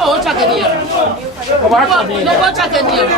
Oh, Chakania. No, Chakania.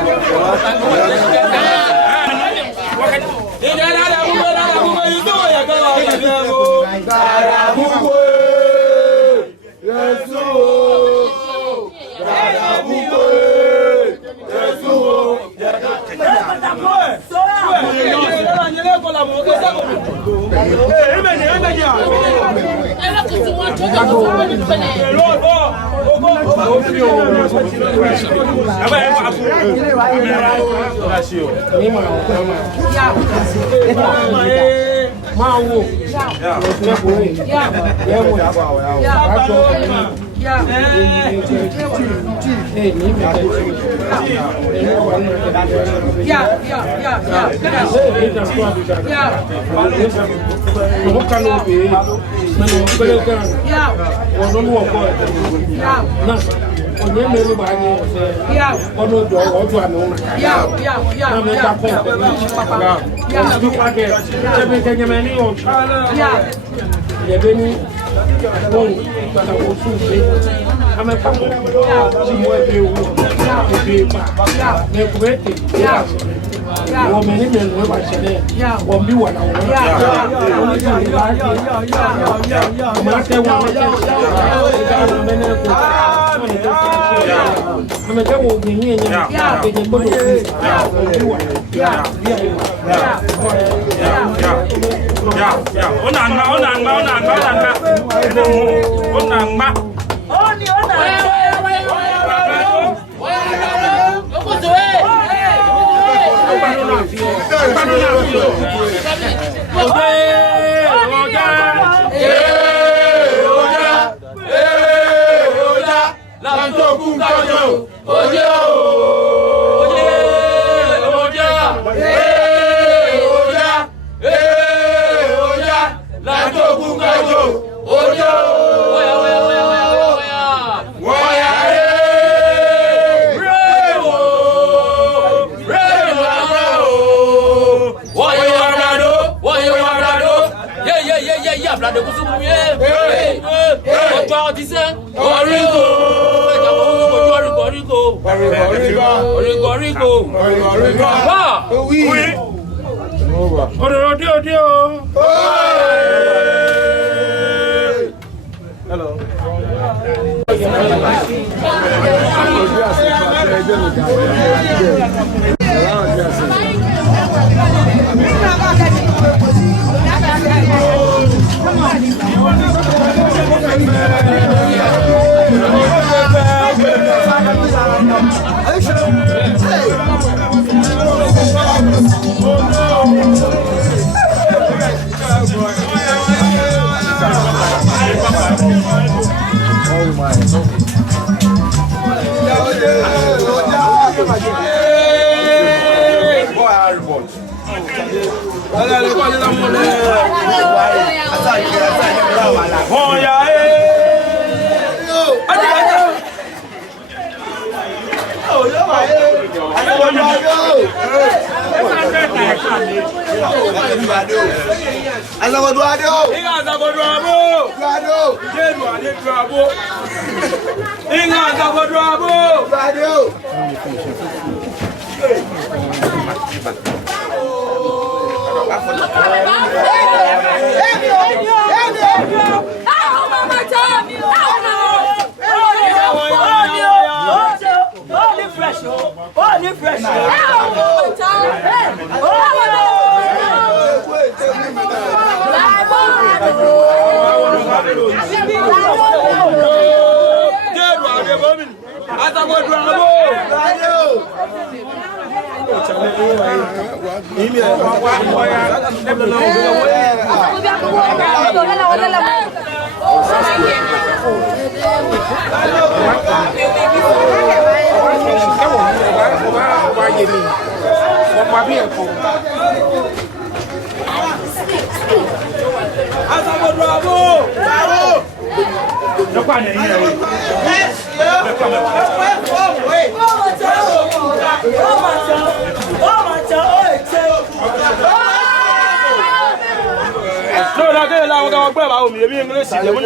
So na ke la won gbe ba o mi ebi English de mo.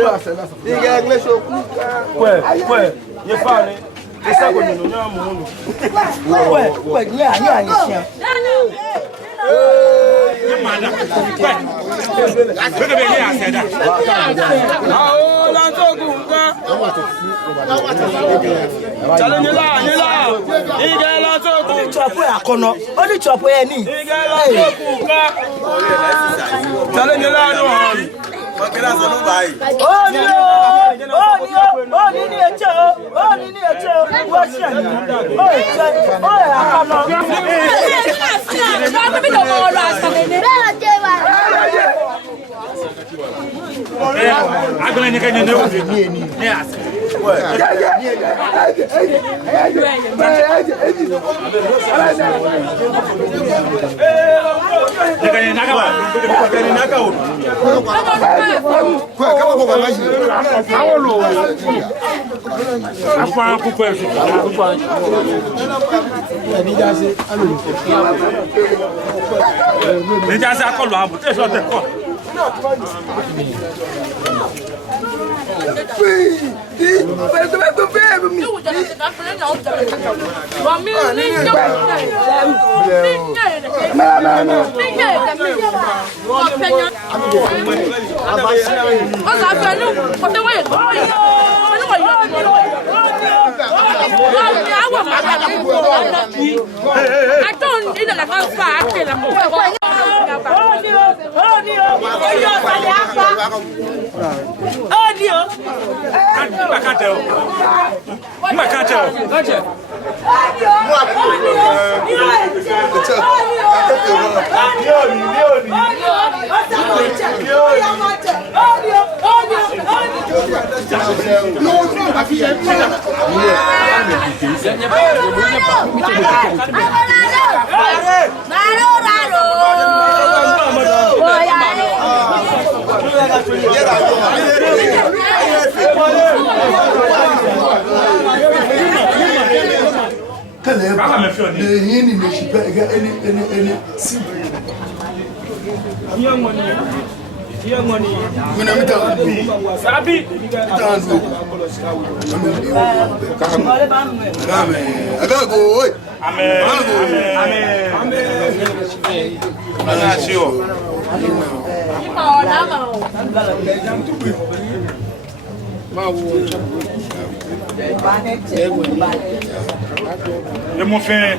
Iga English o ku. We ye fa ni. Esa go ni no nya mo nu. We ni ani sia. Le mon fin.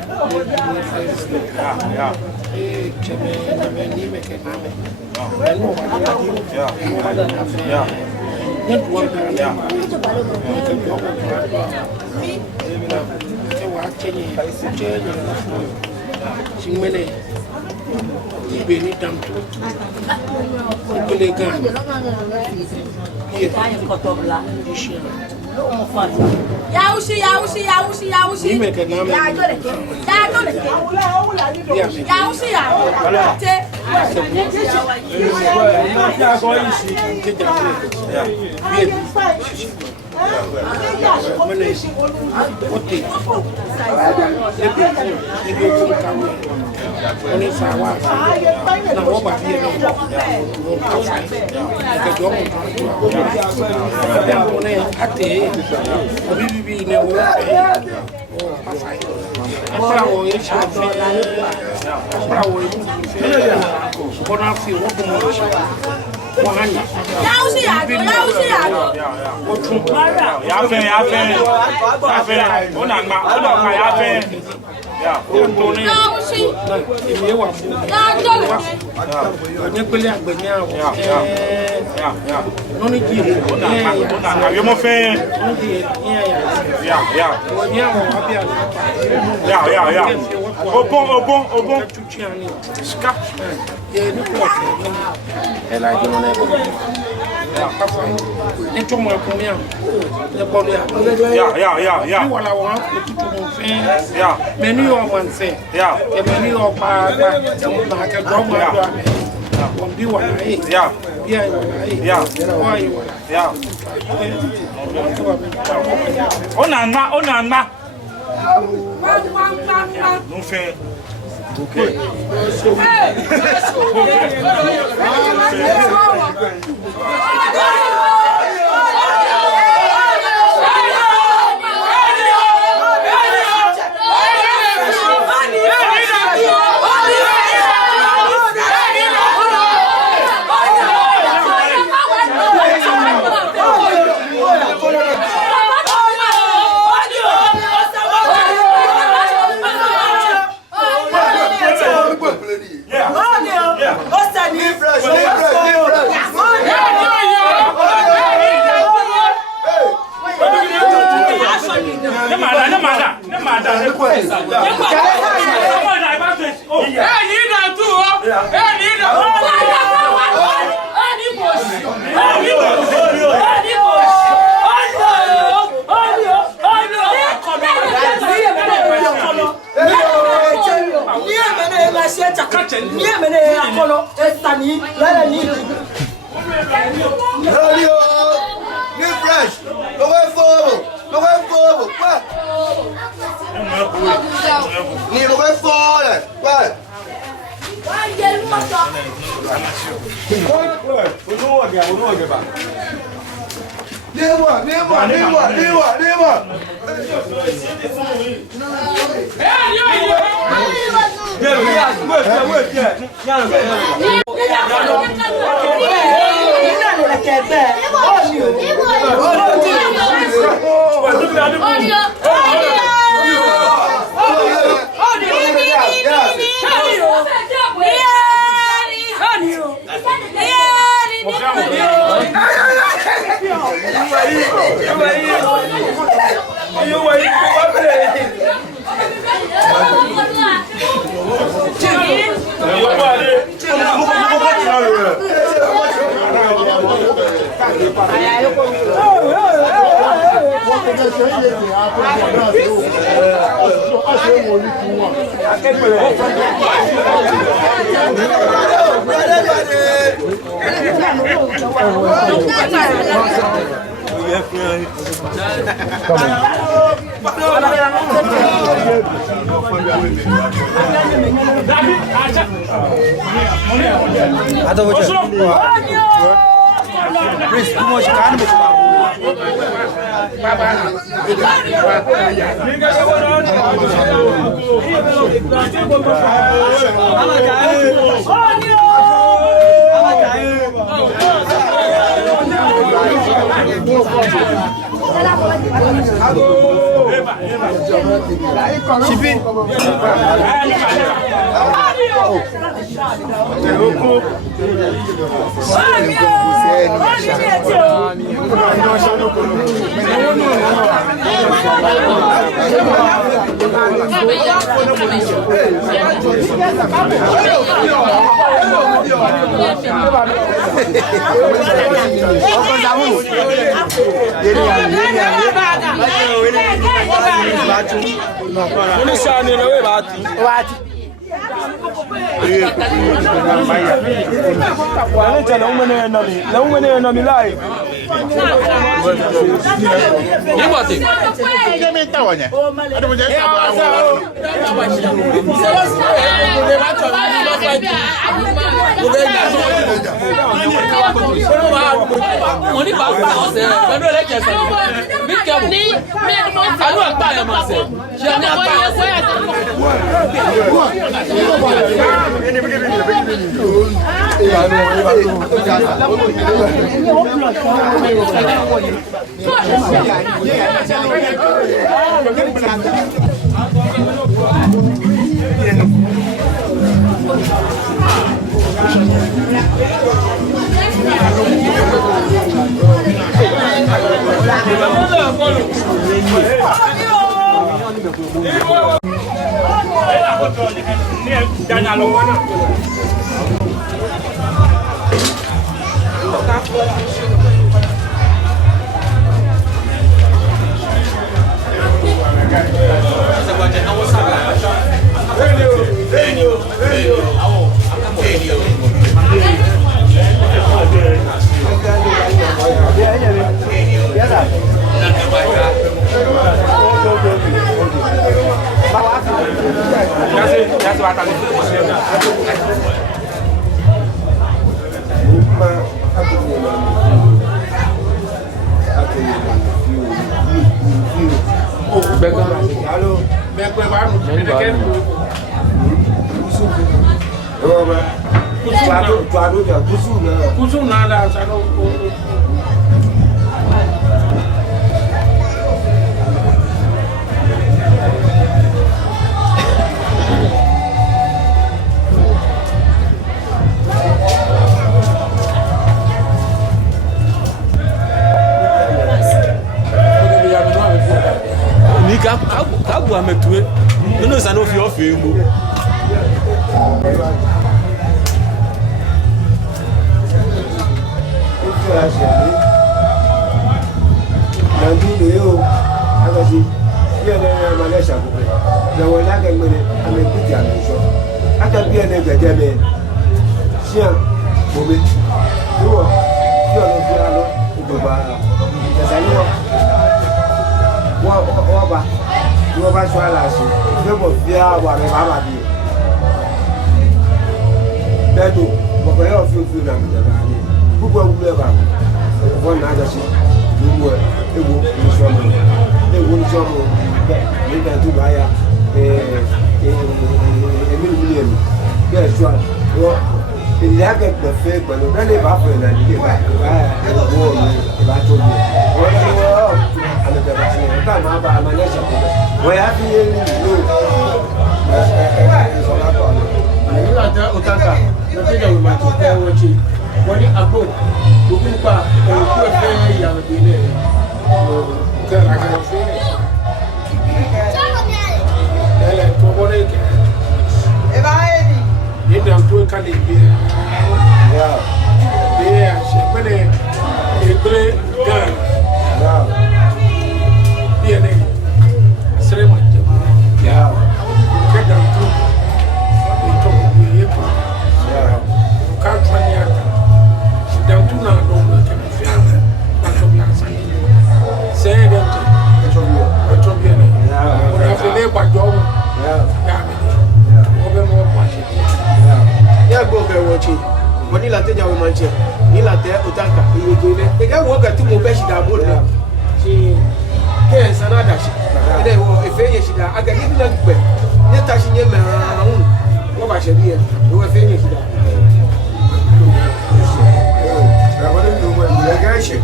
Gracias. Allô? Kabu ametue. Nino sana fi ofe mu. Nanti leo akasi pia na maisha kwa. Na walaga ngene amekuja mwisho. Hata pia na gajame. Sia bobe. Ndio. Ndio ndio utoba. Tasaliwa. Wa wọ́n bá ṣọ́ aláṣẹ lébò fi àwọ̀ àmì bàbá bí bẹ́ẹ̀dù bọ̀bọ̀ yóò fi òfin náà mìíràn náà ní púpọ̀ wúlẹ̀ bá wọ́n náà jẹ́ sí gbogbo ewu oníṣọ́mù bẹ́ẹ̀ nígbà tó bá yá mílíọ̀nù bẹ́ẹ̀ ṣọ́ wọ́n èdè akẹ́kọ̀ọ́ fẹ́ pẹ̀lú bẹ́ẹ̀ lè bá fọ̀ ìlànà ìdílé bá ìbá tó bí wọ́n ní wọ́n àlejòba sí ẹ̀ka máa bá amalẹ́sẹ̀ kọ́ wọ́n yá fi yé ní ìlú ìṣọ̀lá tó àná. Nígbà tí ó tàkà lọ́tẹ́jà wò máa ti tẹ́ wọ́n ṣe wọ́n ní àgbo òkú pa òkú ẹ̀fẹ́ ìyàwó ìdílé rẹ̀. Kẹ́rẹ́ àkẹ́rẹ́ fún mi. Ẹlẹ́ tó wọlé kẹ́. Eba eni. Ní ìdá tó kálí ìgbé rẹ̀. Bí ẹ ṣe pẹ́lẹ̀ ìgbé gan. Bí ẹ lẹ́yìn sẹ́rẹ̀ máa jẹ́ wọ́n. Kẹ́dà tó ìtọ́ gbogbo yẹ kọ́. Ká tó ní àgbà. Dàntú náà lọ́wọ́ kẹ́mi fi àgbà pàtó bí àṣà yìí. Sẹ́yìn dẹ́ntì. Ẹ̀tọ́ bí ẹ̀ lẹ́yìn. Ọ̀dà fẹ́lẹ́ gbàjọ́ wọn. Yà mí ni. Wọ́n bẹ́ mọ́ ọ̀pọ̀ àṣẹ. Ya go be wochi woni la teja wo manche ni la te utaka iye jele e ga wo ka tu mo be shi da mo na ti ke sana da shi ede wo e fe ye shi da aga ni na gbe ni ta shi nye me ran wo ba she bi e wo fe ye shi da Wọ́n ní ìwé ìgbẹ́ ṣe.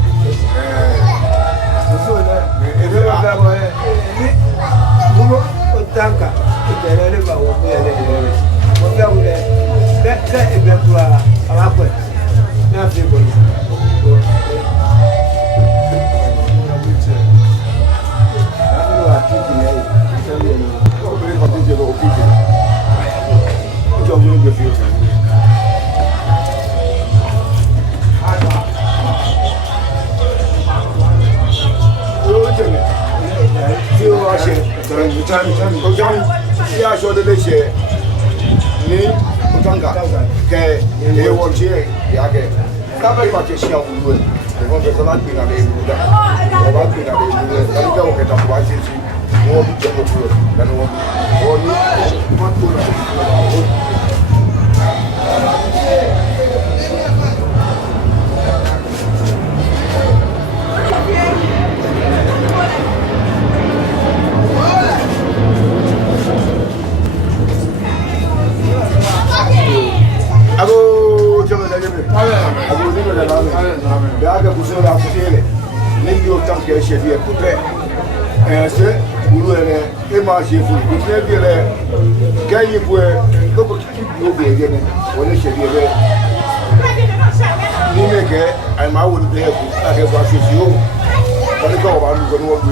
Soso náà èdè ọ̀gá bọ̀ ẹ́ ní gbogbo ọ̀tàǹkà ìbẹ̀rẹ̀ lè bá wọ́n fún ẹ̀rẹ́ rẹ̀. Wọ́n fẹ́ wulẹ̀ bẹ́ẹ̀ ìbẹ̀ tó a alápẹ̀ ní àfi bọ̀ yìí. Láti wà kíkì lẹ́yìn ìṣẹ́lẹ̀ yẹn. Ọ̀gbìn kan tó jẹ́ lọ kíkì. Ìjọba yóò gbé fi ọ̀sán. Tí ó wá ṣe ọjọ́ tí aṣọ délé ṣe ní ọjọ́ǹgà kẹ èèwọ̀ tí ẹ̀ yà kẹ tábẹ́ ìgbà tí ṣe àwùjọ ẹ̀ ẹ̀fọ́n fẹ́ sọ́lá gbé nàlẹ́ ìlú dá ọba gbé nàlẹ́ ìlú rẹ̀ lálùjẹ́ wọn kẹta kò wá ṣe sí wọ́n bí jẹ́ ọkọ̀ rẹ̀ lẹ́nu wọn ní wọ́n tó rẹ̀ chefia putre se ulu ene e ma chefu putre biele gayi bue lobo ki bi obe gene wole chefia be ni meke ai ma wo de ku ake so asosi o wole ko ba lu ko ni wo du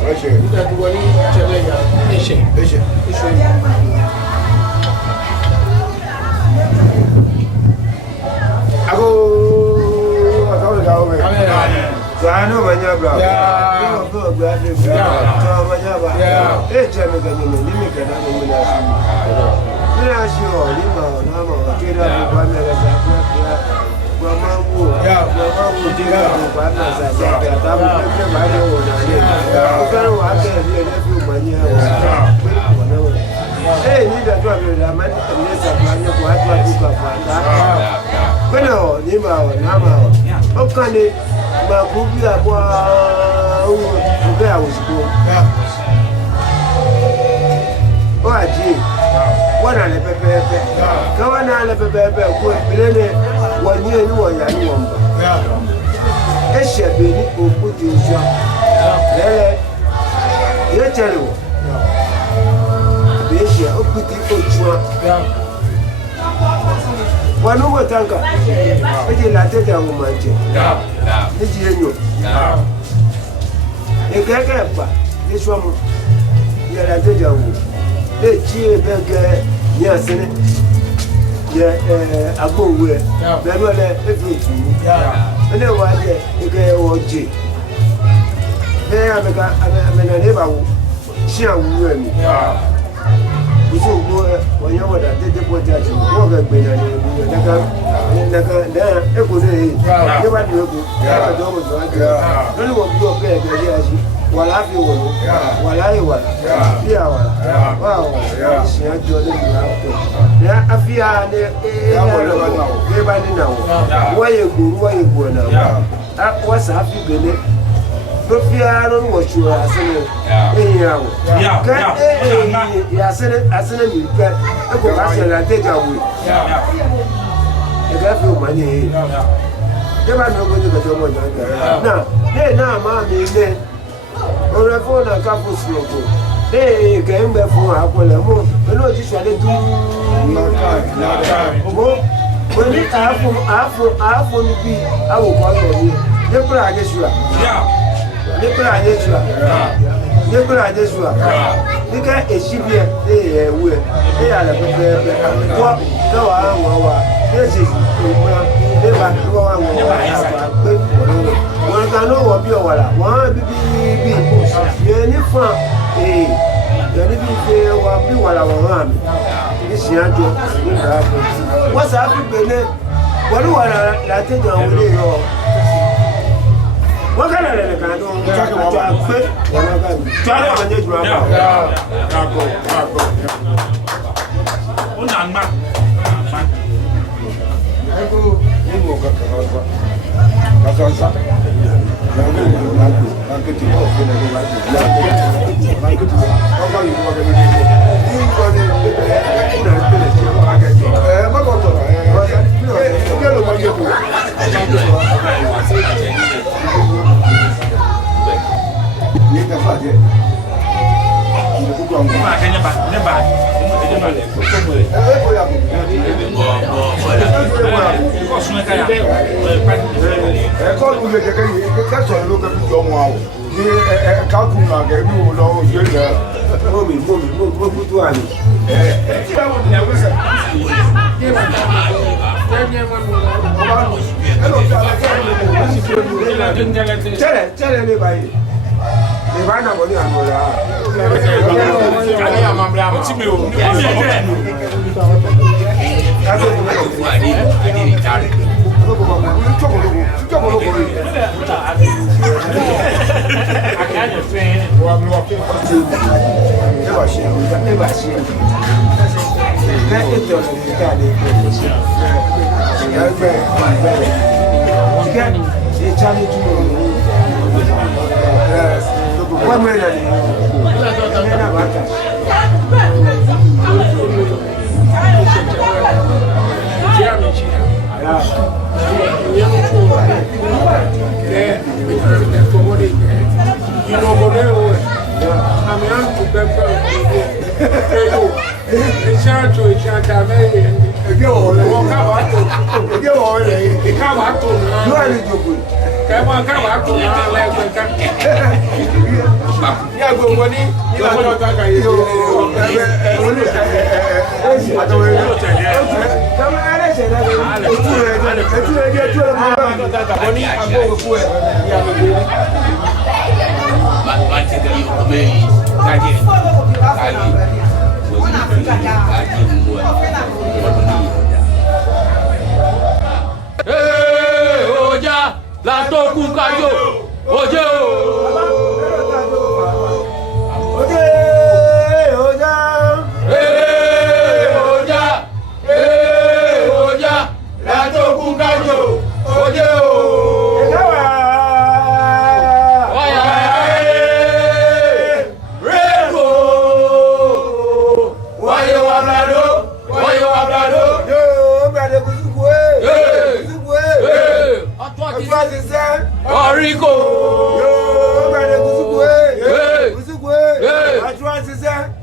wole che da du woni chele ya eche ako atawle ga obe Zano manyabra. Ya. Go grade. Ya. To manyabra. Ya. Chame gani ni mi kana ni mi na shi. Ina shi o ni ma na ma kira ko ba na za ya. Kwa mangu. Ya. Kwa mangu dira ko ba na za ya. Ta mu ke ba ni o na ni. Ya. Ko wa ke ni ne fi manya. Ya. Ni da to be da man ne sa ba ni ko atwa ku ka ba ta. Kono ni ma na ma. O kane ma kubi akwa uwe àwòsíkò o aji wana le pepepe ka wana le pepepe ko bilene wonye ni wonya ni womba eshebe ni okuti nso lele ye chelo besha okuti otua wanu wotanga eje la tete awu manje eji enyo ekeke pa niswamu ya la tete awu eji ebege ni asene ye agbowe bẹ̀rù ẹlẹ́ efi òtù ẹni ẹwà jẹ ike ẹwọ jẹ ní amẹnà níbà wò sí àwùrú ẹ̀mí kùsù ògbó wọ̀nyẹ́ wọ̀dà tètè pọ̀ tí a ti wọ́n kẹ́ gbé náà ní ẹ̀mí nẹ́ka náà ẹ̀kọ́ ní èyí nígbà tí ó kù nígbà tí ó mọ̀ tó wá jẹ lórí wọ́n bí ọ̀pẹ́ ẹ̀gbẹ́ yẹ́ ẹ̀sí wàlá fi wọ̀lú wàlá ìwàlá bí àwàlá wà wà sí àjọ lẹ́yìn àpọ̀ ní àfíà ní ẹ̀ẹ́dẹ́gbẹ̀rẹ̀ ní náà wọ́n yẹ gbòòrò wọ́n yẹ gbòòrò náà wọ́n sàáfì gbẹ̀lẹ́ tó fi àárọ̀ wọ̀ ṣùgbọ́n àṣẹlẹ̀ ẹ̀yìn àwọ̀ kẹ́ ẹ̀yìn àṣẹlẹ̀ mi pẹ́ ẹ̀kọ́ bá ṣẹlẹ̀ àtẹ̀jà wò ẹ̀gá fi òmà ní èyí yẹ́bà ní ọgbọ́n ní kẹtọ́ ọmọ ìjọ ìgbà náà lẹ́yìn náà máa mi lé ọ̀rẹ́ fóònù àkápò sílọ̀kù lẹ́yìn kẹ́ ń bẹ fún àpọ̀lẹ̀ mú pẹ̀lú òjíṣẹ́ alẹ́ tó mo ní àáfò ní bí àwòkọ́ ọ̀rọ̀ mi nípìnlẹ̀ àjẹsùà nípìnlẹ̀ àjẹsùà níkẹ́ èsì bí ẹ ẹ̀yẹ ẹ̀wú ẹ ẹ̀yà rẹ̀ pẹ̀pẹ̀ àkùkọ́ lọ́wọ́ àwọn wa ní èsì ìgbà nígbà tí wọ́n wà wọ́n wà àgbà pé wọ́n kan ló wọ̀ bí ọ̀wàlà wọ́n bí yẹn ní fún yẹn ní bí ṣe wà bí wàlà wọ̀n hàn mí ní ṣì ń àjọ nígbà àpò wọ́n sá fi gbélé wọ́n ní wàlà látẹ̀jọ́ àwọn ilé yọ wọ́n kẹ́lẹ̀ rẹ̀ nìkan tó ń àjọ àgbé wọ́n náà gbà mí tó àjọ àjọ ìjọba bá. Ẹ̀kọ́ ìlú lè kẹ́kẹ́ yìí kẹ́sọ̀ ló kẹ́ fi jọ wọn àwọ̀ ní ẹ̀kákùn náà gẹ̀ẹ́bí wo lọ òye rẹ̀. Mọ́mí tó wà ní. Tẹ́lẹ̀ ní báyìí. Ìbáná wọ́n ní àmọ́ rẹ̀ á.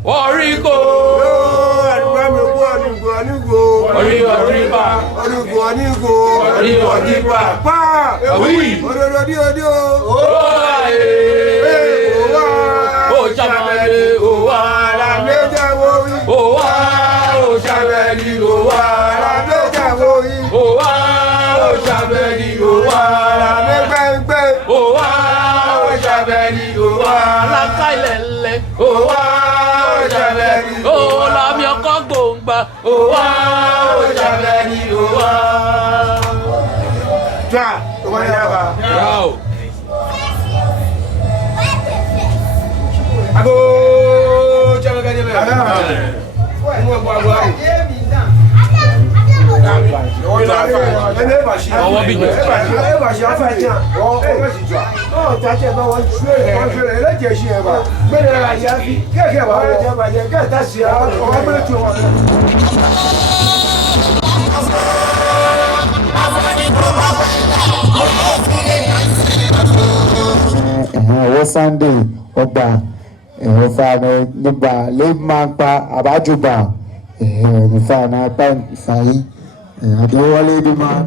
Origo. Oh, la mia cogomba. Oh, wow, Javeri. Oh, wow. Wow. Ago, Javeri. Sunday ọba ọfa nígbà lè máa ń pa àbájúbà nífà náà pa ìfàyè àdéwọlé bí máa.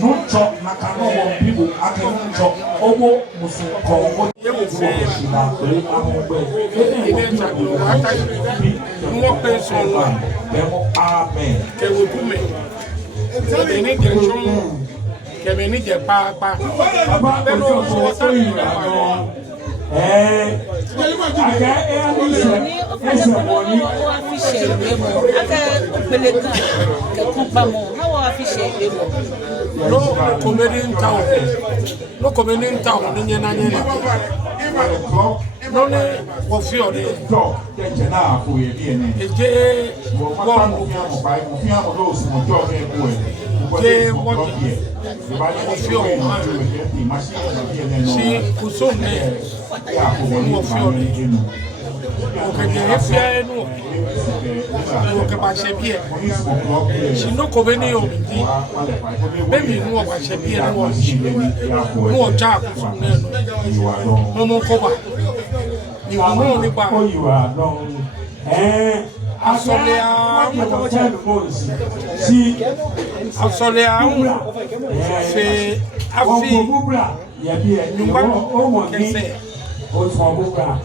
no chop na kano won people ake no chop owo musu ko ye mo fe ile ta ko ata mo pe so lo amen ke wo ku me ke ni je chon ke me ni je pa baba o so yi no aka ese boni o affiche demo aka pelega ke kupamo na o affiche demo no comedy in town ni nyena nyena no ne wo fi ore to je na ko ye bi ene eje wo mo fi am do si mo jo ke ko e je wo fi ore si kusone mo fi ore o ke je fi enu o ke ba se bi e si no comedy o ndi baby nu o ba se bi e nu o ja kusone no mo ko ba ni mo ni ba asole a si asole a fe afi nyumba kese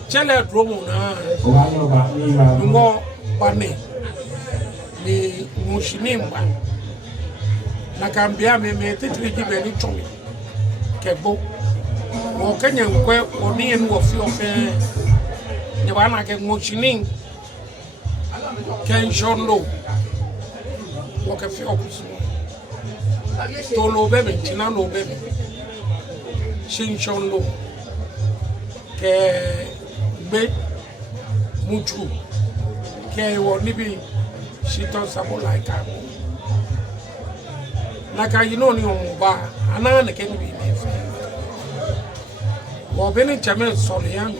chele dromo na ngo bane ni mushinimba na kambia me tetri jibe ni chomi kebo o kenya nkwe oni en wo fi ofe ne bana ke mushinim ken jondo wo ke fi okusu to lo bebe tina lo bebe shin jondo ke be mutu ke wo nibi shito sabo like naka yino ni omba ana ne ke nibi ne fe wo be ni chame so le yan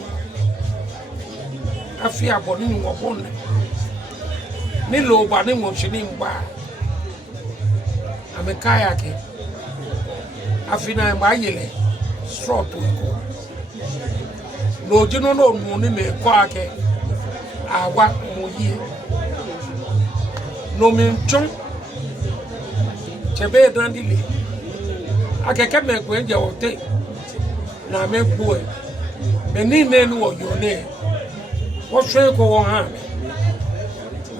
afi aboni ni wo bon ni lo ba ni mo shini ngba amekaya ke afi na ma yele straw to ko no jino no mu ni me ko ake awa mo yi no me chon chebe dandile akeke me ko enje ote na me gbo e me ni me nu oyo ne wo twe ko wo ha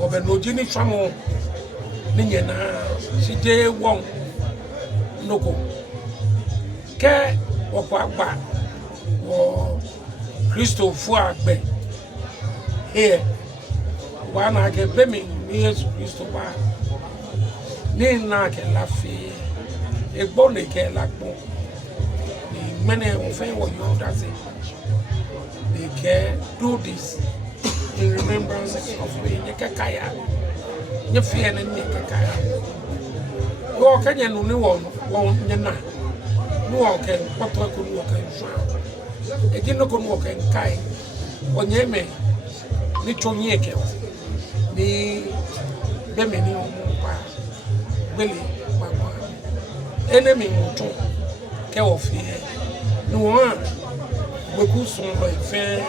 wo be no jini famo ni nyena si je won noko ke wo kwa gba wo Kristo fu agbe here wana ke bemi ni Yesu Kristo ba ni na ke la fi egbo le ke la gbo ni mene o fe wo yo that say they can do this in remembrance of me ne ke kaya ne fi ene ne ke kaya wo kenya no ni wo nyena no wo ke poto ko no ke fa ejino ko no ke kai onyeme ni chonye ke ni bemi ni pa beli mama enemy moto ke wo fi ni won gbeku sun lo ife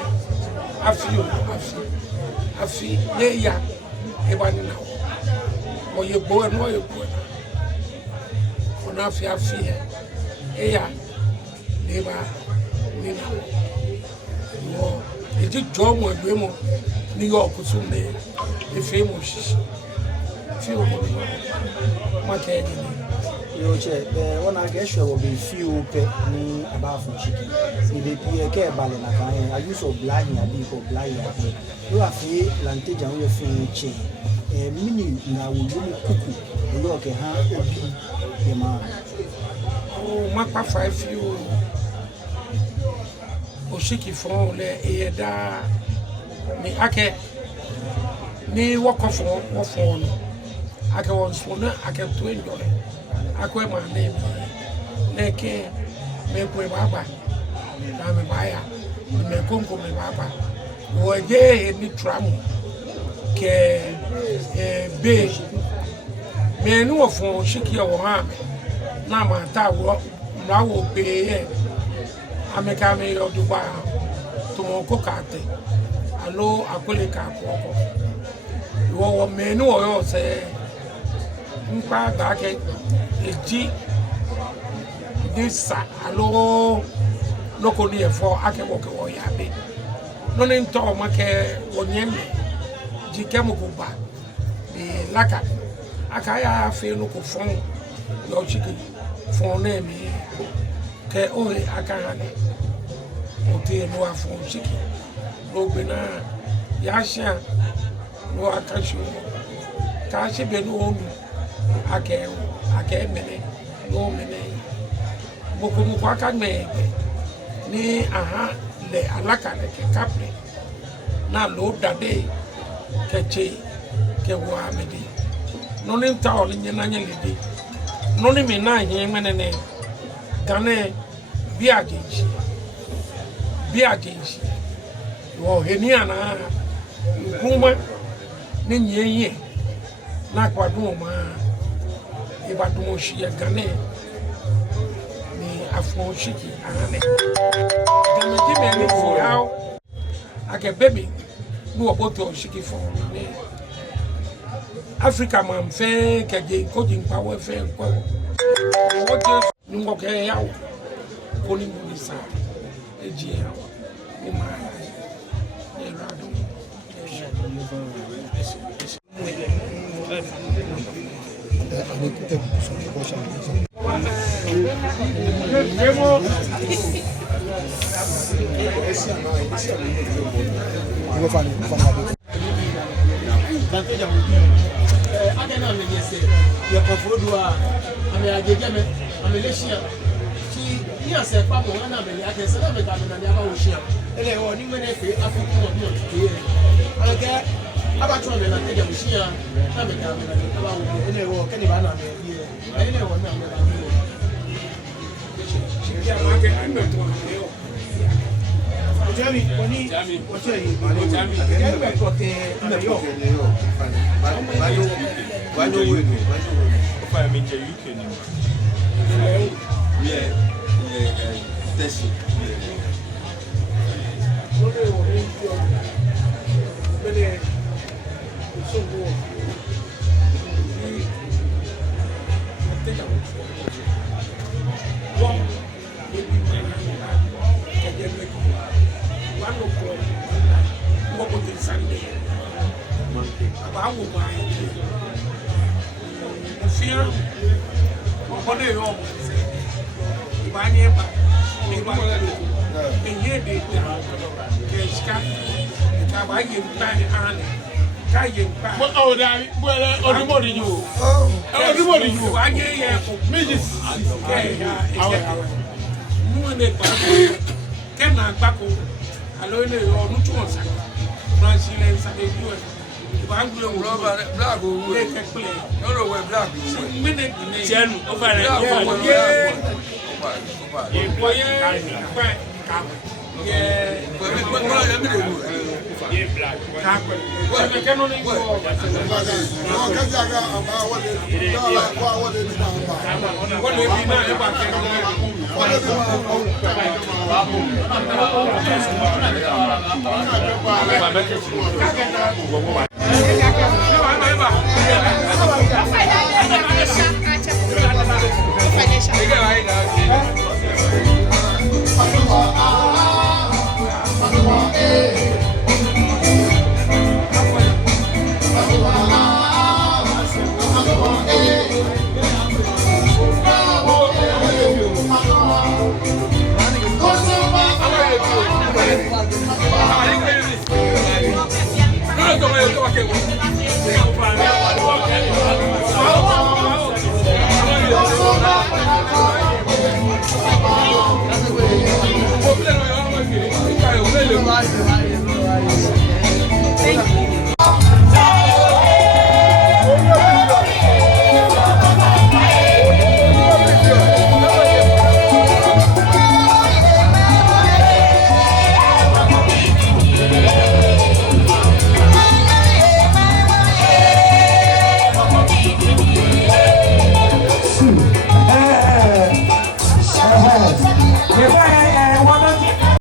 afi ye ya e ba ni na wo ye gbo no ye gbo ona afi e ya le ba ni na wo eji jo mo egbe mo New York sun le ife mo shishi fi o mo ma ke ni yo che wona ga sure wo be fi o pe ni aba fun shiki ni be pie ke bale na kan I use of blind ya bi ko blind ya bi yo afi lante jan yo fi che mini na wo lu kuku yo ke ha obi e ma o ma pa 5 you o shiki fon le e da ni ake ni wakofo wo fon ake won so na ake to enjore akwe ma ne leke me kwe baba na me baya me konko me baba wo je ni tramu ke be me nu ofo shiki o ha na ma ta wo na wo be ameka me yo duba to mo ko kate alo akole ka ko wo me nu o yo se npa ga ke eji this alo no ko ni efo ake wo ke wo ya be no ni nto ma ke wonye ji ke mo ko ba be laka aka ya fe no ko fon yo chiki fon na mi ke o aka hane o te no afon chiki no be na ya sha no aka shu ka she be no ake mene no mene bokumu kwa kagbe ni aha le alaka le ke kapre na lo dade ke che ke wa medi no ni ta o ni na nye ledi no ni me na nye mene ne gane bi agency wo heni ana kuma ni nye na kwadu ma ibadu shi ya gane afọ shiki ahane dama jime ni fiyao ake baby nu oboto shiki fo ni Africa man fe keje ko jin pawo fe ko wo je ni ngo ke yawo ko ni ni sa eji yawo ni ma ni rado Financial.